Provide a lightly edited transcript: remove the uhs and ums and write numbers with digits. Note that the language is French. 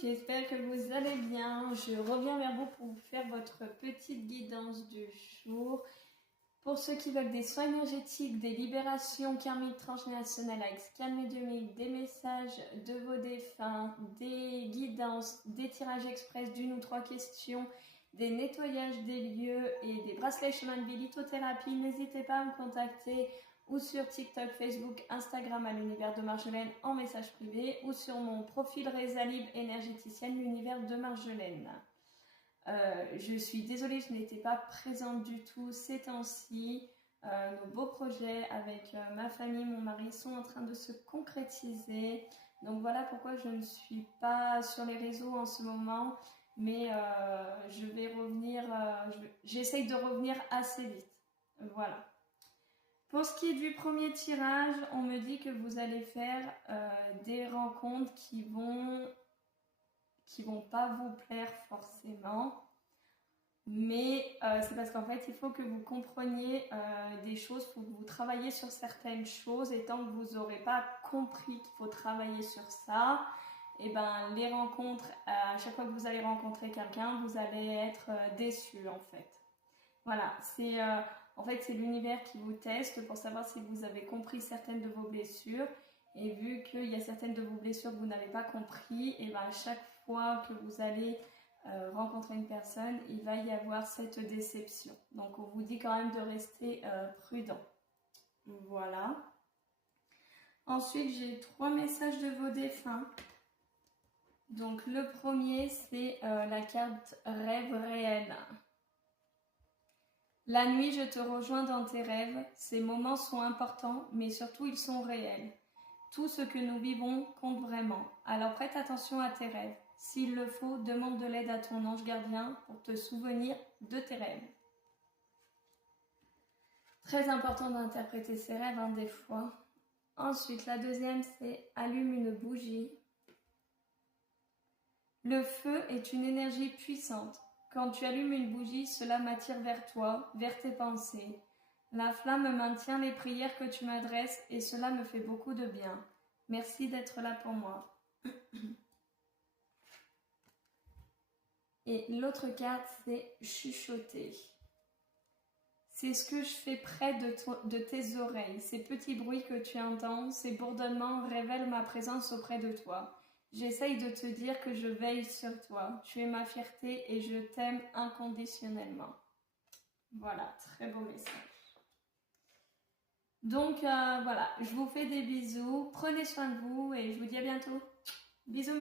j'espère que vous allez bien. Je reviens vers vous pour vous faire votre petite guidance du jour. Pour ceux qui veulent des soins énergétiques, des libérations karmiques transgénérationnelles avec scan médiumnique, des messages de vos défunts, des guidances, des tirages express d'une ou trois questions, des nettoyages des lieux et des bracelets chemin de vie lithothérapie, n'hésitez pas à me contacter ou sur TikTok, Facebook, Instagram à l'univers de Marjolaine en message privé ou sur mon profil Résalib énergéticienne l'univers de Marjolaine. Je suis désolée, je n'étais pas présente du tout ces temps-ci. Nos beaux projets avec ma famille, mon mari sont en train de se concrétiser. Donc voilà pourquoi je ne suis pas sur les réseaux en ce moment. Mais je vais revenir, j'essaye de revenir assez vite. Voilà. Pour ce qui est du premier tirage, on me dit que vous allez faire des rencontres qui vont pas vous plaire forcément. Mais c'est parce qu'en fait, il faut que vous compreniez des choses, il faut que vous travaillez sur certaines choses. Et tant que vous n'aurez pas compris qu'il faut travailler sur ça, et ben les rencontres, à chaque fois que vous allez rencontrer quelqu'un, vous allez être déçus en fait. Voilà, en fait c'est l'univers qui vous teste pour savoir si vous avez compris certaines de vos blessures. Et vu qu'il y a certaines de vos blessures que vous n'avez pas compris, et ben à chaque fois que vous allez rencontrer une personne, il va y avoir cette déception. Donc on vous dit quand même de rester prudent. Voilà. Ensuite, j'ai 3 messages de vos défunts. Donc le premier, c'est la carte rêve réel. La nuit, je te rejoins dans tes rêves. Ces moments sont importants, mais surtout ils sont réels. Tout ce que nous vivons compte vraiment. Alors prête attention à tes rêves. S'il le faut, demande de l'aide à ton ange gardien pour te souvenir de tes rêves. Très important d'interpréter ses rêves des fois. Ensuite, la deuxième, c'est allume une bougie. Le feu est une énergie puissante. Quand tu allumes une bougie, cela m'attire vers toi, vers tes pensées. La flamme maintient les prières que tu m'adresses et cela me fait beaucoup de bien. Merci d'être là pour moi. Et l'autre carte, c'est chuchoter. C'est ce que je fais près de tes oreilles. Ces petits bruits que tu entends, ces bourdonnements révèlent ma présence auprès de toi. J'essaye de te dire que je veille sur toi. Tu es ma fierté et je t'aime inconditionnellement. Voilà, très beau message. Donc voilà, je vous fais des bisous. Prenez soin de vous et je vous dis à bientôt. Bisous.